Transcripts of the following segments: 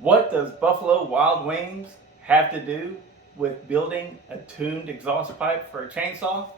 What does Buffalo Wild Wings have to do with building a tuned exhaust pipe for a chainsaw?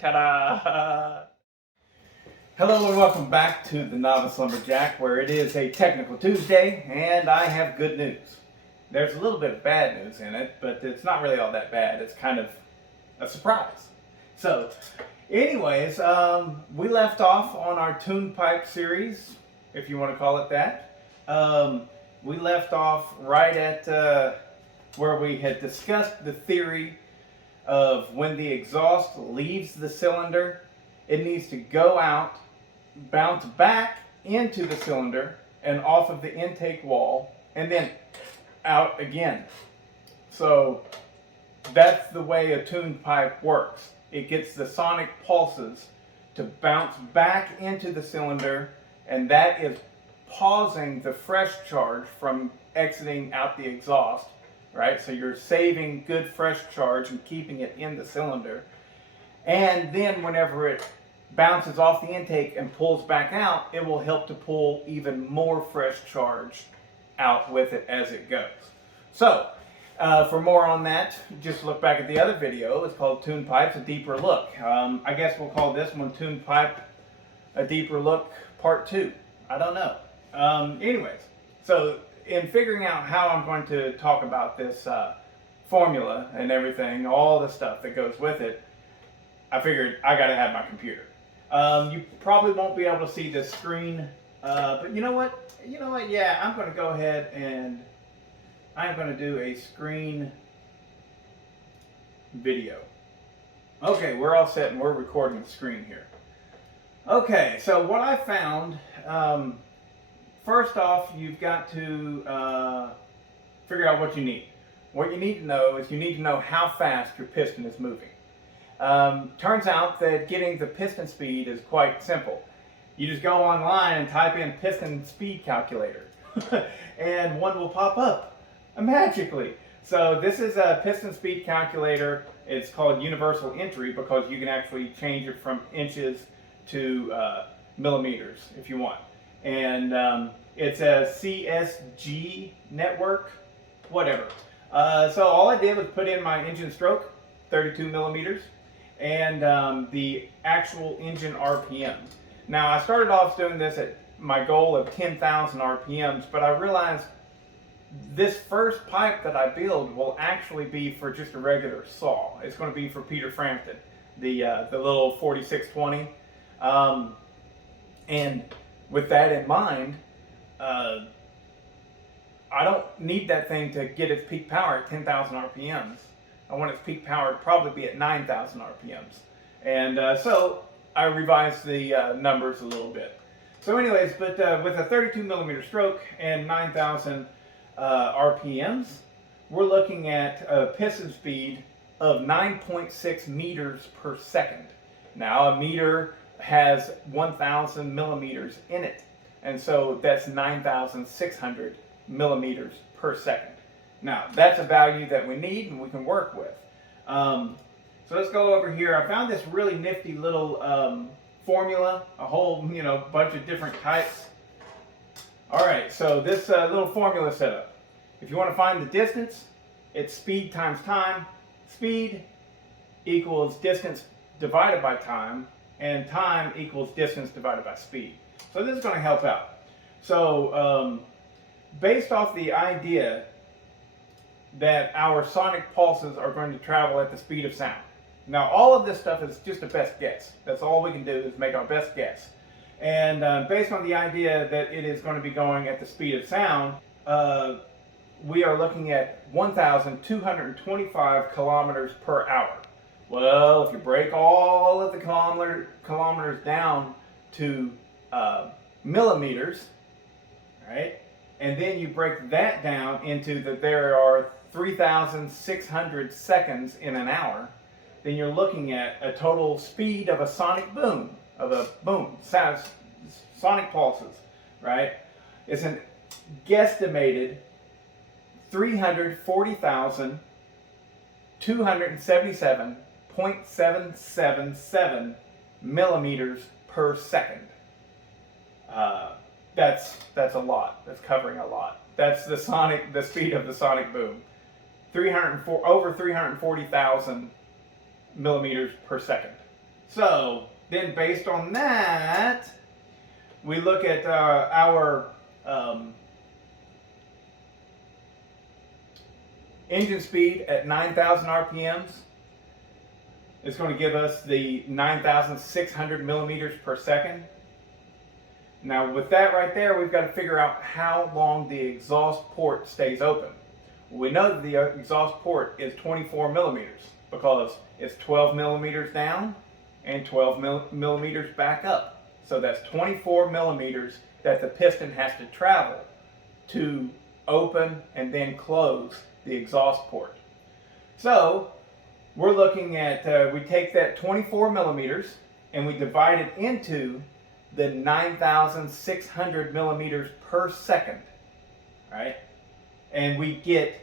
Ta-da! Hello and welcome back to the Novice Lumberjack, where it is a technical Tuesday and I have good news. There's a little bit of bad news in it, but it's not really all that bad. It's kind of a surprise. So, anyways, we left off on our tuned pipe series, if you want to call it that. We left off right at where we had discussed the theory of when the exhaust leaves the cylinder, it needs to go out, bounce back into the cylinder and off of the intake wall, and then out again. So that's the way a tuned pipe works. It gets the sonic pulses to bounce back into the cylinder, and that is pausing the fresh charge from exiting out the exhaust, right? So you're saving good fresh charge and keeping it in the cylinder. And then whenever it bounces off the intake and pulls back out, it will help to pull even more fresh charge out with it as it goes. So, for more on that, just look back at the other video. It's called Tuned Pipes, A Deeper Look. I guess we'll call this one Tuned Pipe, A Deeper Look Part 2. I don't know. Anyways, so in figuring out how I'm going to talk about this formula and everything, all the stuff that goes with it, I figured I got to have my computer. You probably won't be able to see this screen, but you know what? Yeah, I'm going to go ahead and I'm going to do a screen video. Okay, we're all set and we're recording the screen here. Okay, so what I found, first off, you've got to figure out what you need. What you need to know is you need to know how fast your piston is moving. Turns out that getting the piston speed is quite simple. You just go online and type in piston speed calculator and one will pop up magically. So this is a piston speed calculator. It's called universal entry because you can actually change it from inches to millimeters if you want. And it's a CSG network, whatever. So all I did was put in my engine stroke, 32 millimeters, and the actual engine RPM. Now I started off doing this at my goal of 10,000 RPMs, but I realized this first pipe that I build will actually be for just a regular saw. It's going to be for Peter Frampton, the little 4620. And with that in mind, I don't need that thing to get its peak power at 10,000 RPMs. I want its peak power to probably be at 9,000 RPMs. And so I revised the numbers a little bit. So anyways, but with a 32 millimeter stroke and 9,000 RPMs, we're looking at a piston speed of 9.6 meters per second. Now a meter has 1,000 millimeters in it, and so that's 9,600 millimeters per second. Now that's a value that we need and we can work with. So let's go over here. I found this really nifty little formula, a whole bunch of different types. All right, so this little formula setup. If you want to find the distance, it's speed times time. Speed equals distance divided by time, and time equals distance divided by speed. So this is going to help out. So based off the idea that our sonic pulses are going to travel at the speed of sound. Now all of this stuff is just a best guess. That's all we can do is make our best guess. And based on the idea that it is going to be going at the speed of sound, we are looking at 1,225 kilometers per hour. Well, if you break all of the kilometers down to millimeters, right, and then you break that down into that there are 3,600 seconds in an hour, then you're looking at a total speed of a sonic boom, sonic pulses, right? It's an guesstimated 340,277.777 millimeters per second. That's a lot. That's covering a lot. That's the speed of the sonic boom. Over 340,000 millimeters per second. So then based on that, we look at our engine speed at 9,000 RPMs. It's going to give us the 9,600 millimeters per second. Now with that right there, we've got to figure out how long the exhaust port stays open. We know that the exhaust port is 24 millimeters because it's 12 millimeters down and 12 millimeters back up. So that's 24 millimeters that the piston has to travel to open and then close the exhaust port. So we're looking at, we take that 24 millimeters and we divide it into the 9,600 millimeters per second, right? And we get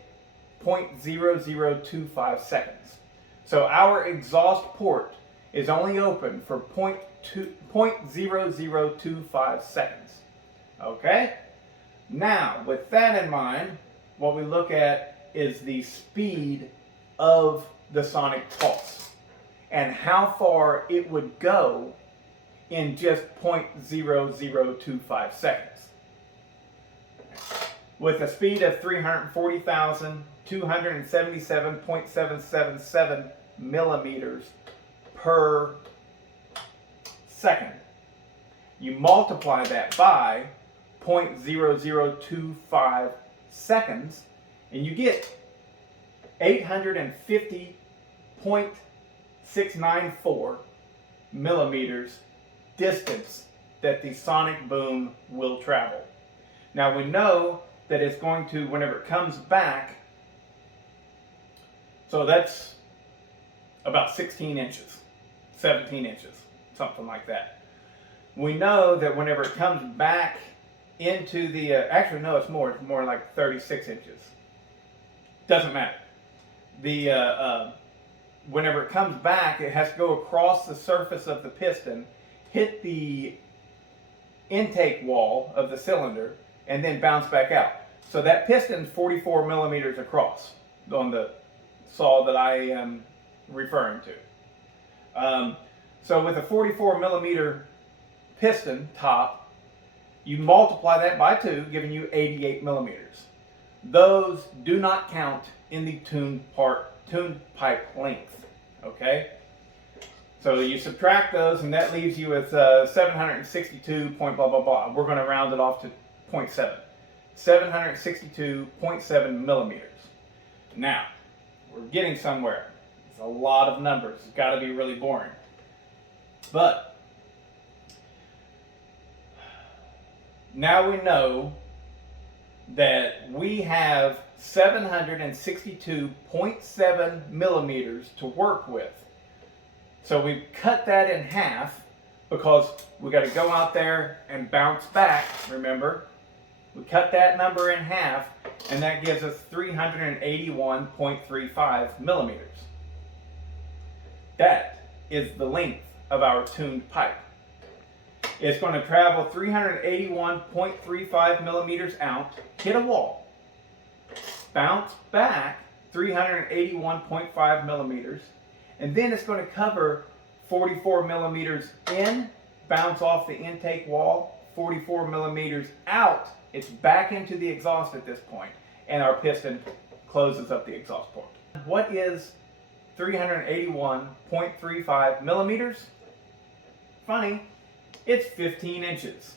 0.0025 seconds. So our exhaust port is only open for 0.0025 seconds. Okay? Now, with that in mind, what we look at is the speed of the sonic pulse and how far it would go in just 0.0025 seconds. With a speed of 340,277.777 millimeters per second. You multiply that by 0.0025 seconds and you get 850.694 millimeters distance that the sonic boom will travel. Now we know that it's going to, whenever it comes back, so that's about 16 inches, 17 inches, something like that. We know that whenever it comes back into the, actually no, it's more like 36 inches. Doesn't matter. The, whenever it comes back, it has to go across the surface of the piston, hit the intake wall of the cylinder, and then bounce back out. So that piston's 44 millimeters across on the saw that I am referring to. So with a 44 millimeter piston top, you multiply that by 2, giving you 88 millimeters. Those do not count in the tuned pipe length, okay? So you subtract those and that leaves you with 762 point blah blah blah. We're going to round it off to 0.7. 762.7 millimeters. Now, we're getting somewhere. It's a lot of numbers. It's got to be really boring. But now we know that we have 762.7 millimeters to work with. So we cut that in half because we got to go out there and bounce back, remember? We cut that number in half and that gives us 381.35 millimeters. That is the length of our tuned pipe. It's going to travel 381.35 millimeters out, hit a wall, bounce back 381.5 millimeters, and then it's going to cover 44 millimeters in, bounce off the intake wall, 44 millimeters out. It's back into the exhaust at this point, and our piston closes up the exhaust port. What is 381.35 millimeters? Funny, it's 15 inches.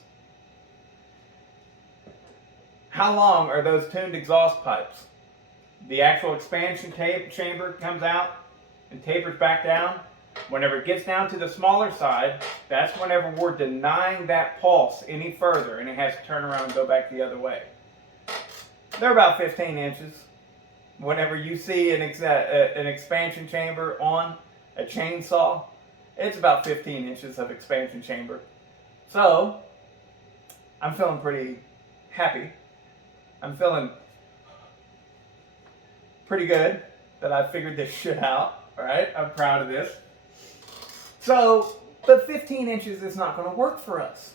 How long are those tuned exhaust pipes? The actual expansion chamber comes out and tapers back down. Whenever it gets down to the smaller side, that's whenever we're denying that pulse any further and it has to turn around and go back the other way. They're about 15 inches. Whenever you see an expansion chamber on a chainsaw, it's about 15 inches of expansion chamber. So, I'm feeling pretty happy. I'm feeling pretty good that I figured this shit out. Alright, I'm proud of this. So, but 15 inches is not going to work for us.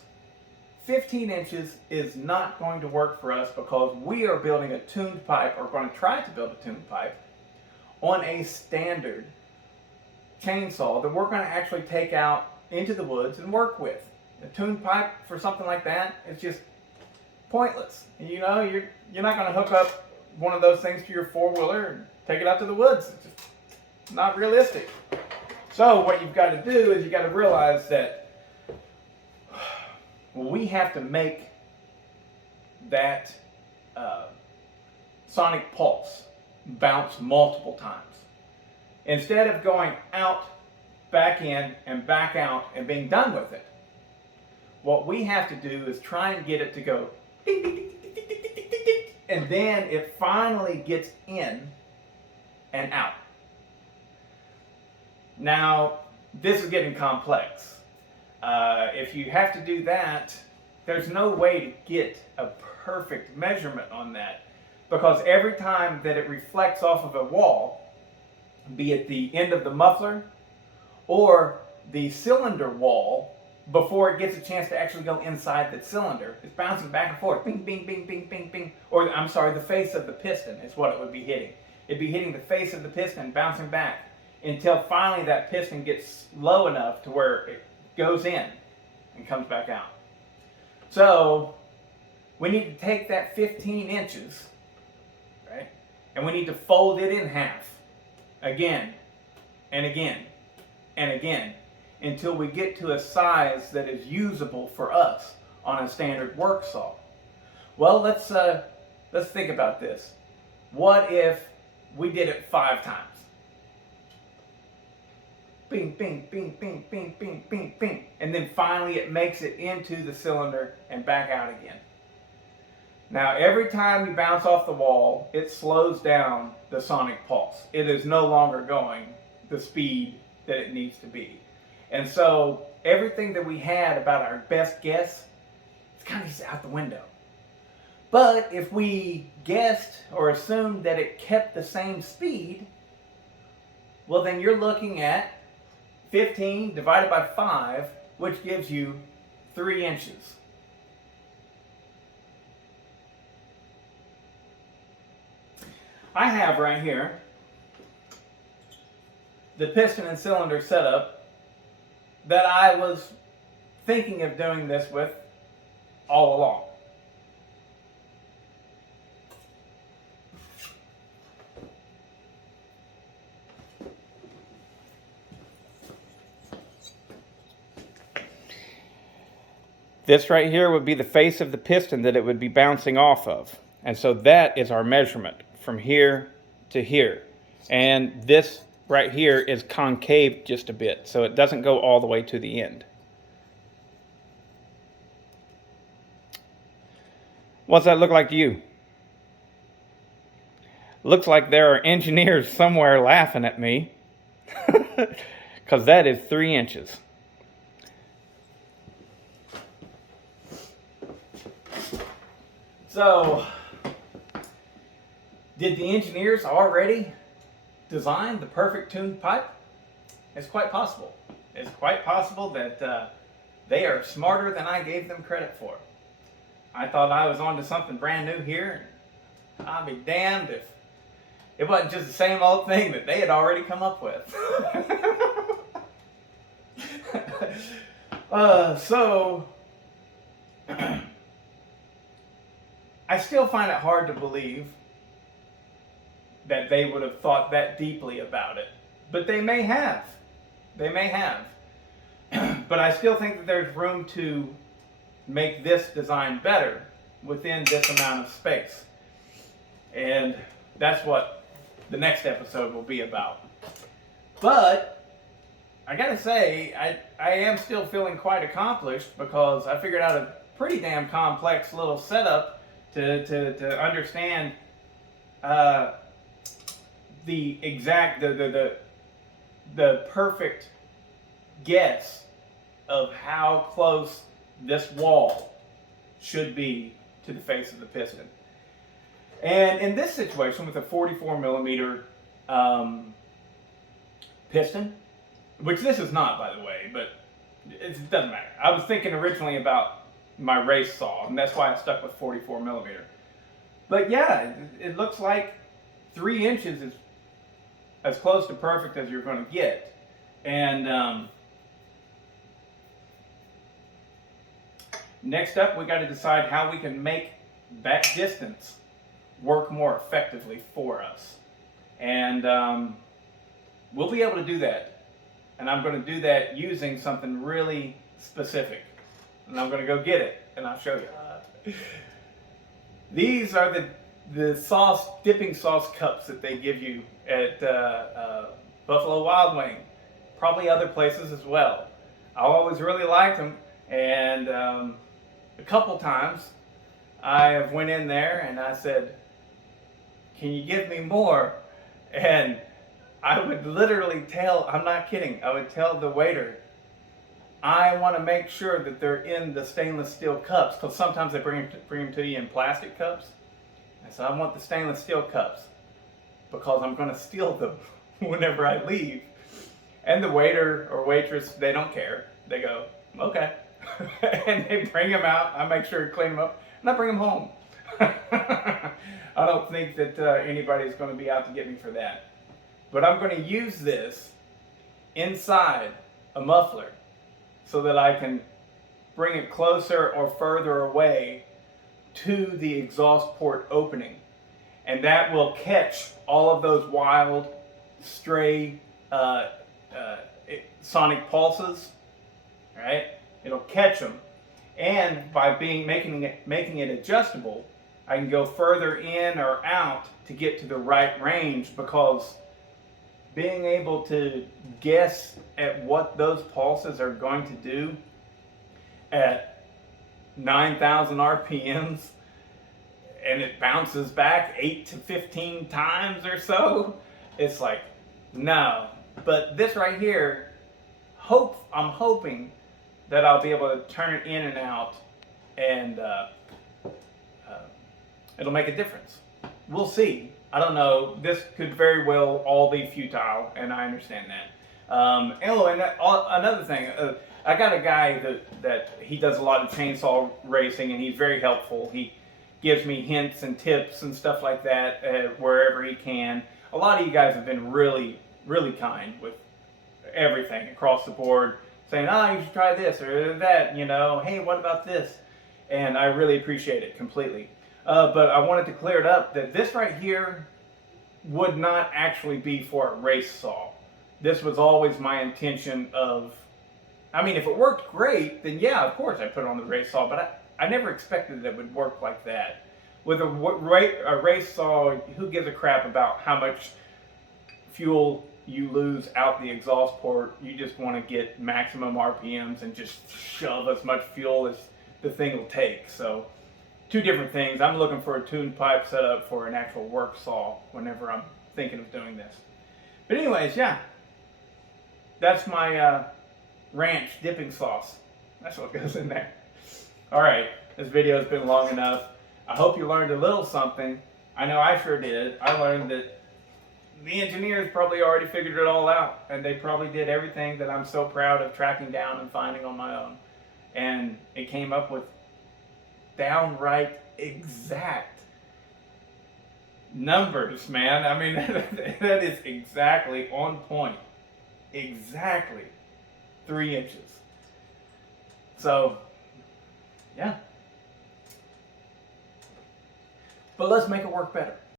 15 inches is not going to work for us because we are building a tuned pipe, or going to try to build a tuned pipe, on a standard chainsaw that we're going to actually take out into the woods and work with. A tuned pipe for something like that is just pointless. You know, you're not going to hook up one of those things to your four-wheeler and take it out to the woods. It's just not realistic. So what you've got to do is you've got to realize that we have to make that sonic pulse bounce multiple times. Instead of going out, back in, and back out and being done with it, what we have to do is try and get it to go ding, ding, ding, ding, ding, ding, ding, ding, ding, and then it finally gets in and out. Now, this is getting complex. If you have to do that, there's no way to get a perfect measurement on that, because every time that it reflects off of a wall, be it the end of the muffler or the cylinder wall, before it gets a chance to actually go inside the cylinder, it's bouncing back and forth, bing, bing, bing, bing, bing, bing. Or, I'm sorry, the face of the piston is what it would be hitting. It'd be hitting the face of the piston, bouncing back, until finally that piston gets low enough to where it goes in and comes back out. So we need to take that 15 inches, right, and we need to fold it in half again and again and again until we get to a size that is usable for us on a standard work saw. Well, let's think about this. What if we did it 5 times? Bing, bing, bing, bing, bing, bing, bing, bing. And then finally it makes it into the cylinder and back out again. Now, every time you bounce off the wall, it slows down the sonic pulse. It is no longer going the speed that it needs to be. And so everything that we had about our best guess, it's kind of just out the window. But if we guessed or assumed that it kept the same speed, well, then you're looking at 15 divided by 5, which gives you 3 inches. I have right here the piston and cylinder setup that I was thinking of doing this with all along. This right here would be the face of the piston that it would be bouncing off of. And so that is our measurement from here to here. And this right here is concave just a bit, so it doesn't go all the way to the end. What's that look like to you? Looks like there are engineers somewhere laughing at me, because that is 3 inches. So, did the engineers already design the perfect tuned pipe? It's quite possible. It's quite possible that they are smarter than I gave them credit for. I thought I was onto something brand new here, and I'll be damned if it wasn't just the same old thing that they had already come up with. So I still find it hard to believe that they would have thought that deeply about it. But they may have. They may have. But I still think that there's room to make this design better within this amount of space. And that's what the next episode will be about. But I gotta say, I am still feeling quite accomplished, because I figured out a pretty damn complex little setup to understand the exact, the perfect guess of how close this wall should be to the face of the piston. And in this situation, with a 44 millimeter piston, which this is not, by the way, but it doesn't matter. I was thinking originally about my race saw, and that's why I stuck with 44 millimeter. But yeah, it looks like 3 inches is as close to perfect as you're going to get. And next up, we got to decide how we can make that distance work more effectively for us. And we'll be able to do that. And I'm going to do that using something really specific. And I'm going to go get it, and I'll show you. These are the sauce, dipping sauce cups that they give you at Buffalo Wild Wing. Probably other places as well. I always really liked them, and a couple times I have went in there and I said, "Can you give me more?" And I would literally tell, I'm not kidding, I would tell the waiter, I want to make sure that they're in the stainless steel cups, because sometimes they bring them to you in plastic cups. I said, I want the stainless steel cups because I'm going to steal them whenever I leave. And the waiter or waitress, they don't care. They go, okay. And they bring them out. I make sure to clean them up, and I bring them home. I don't think that anybody's going to be out to get me for that. But I'm going to use this inside a muffler so that I can bring it closer or further away to the exhaust port opening. And that will catch all of those wild, stray sonic pulses, right? It'll catch them. And by making it adjustable, I can go further in or out to get to the right range, because being able to guess at what those pulses are going to do at 9,000 RPMs, and it bounces back 8 to 15 times or so, it's like, no. But this right here, I'm hoping that I'll be able to turn it in and out, and it'll make a difference. We'll see. I don't know. This could very well all be futile, and I understand that. Another thing, I got a guy that he does a lot of chainsaw racing, and he's very helpful. He gives me hints and tips and stuff like that wherever he can. A lot of you guys have been really, really kind with everything across the board, saying, "Oh, you should try this or that," you know, "Hey, what about this?" And I really appreciate it completely. But I wanted to clear it up that this right here would not actually be for a race saw. This was always my intention of, I mean, if it worked great, then yeah, of course I put it on the race saw, but I never expected that it would work like that. With a race saw, who gives a crap about how much fuel you lose out the exhaust port? You just want to get maximum RPMs and just shove as much fuel as the thing will take. So, two different things. I'm looking for a tuned pipe setup for an actual work saw whenever I'm thinking of doing this. But anyways, yeah. That's my ranch dipping sauce. That's what goes in there. Alright, this video has been long enough. I hope you learned a little something. I know I sure did. I learned that the engineers probably already figured it all out, and they probably did everything that I'm so proud of tracking down and finding on my own. And it came up with downright exact numbers, man. I mean, that is exactly on point. Exactly 3 inches. So, yeah. But let's make it work better.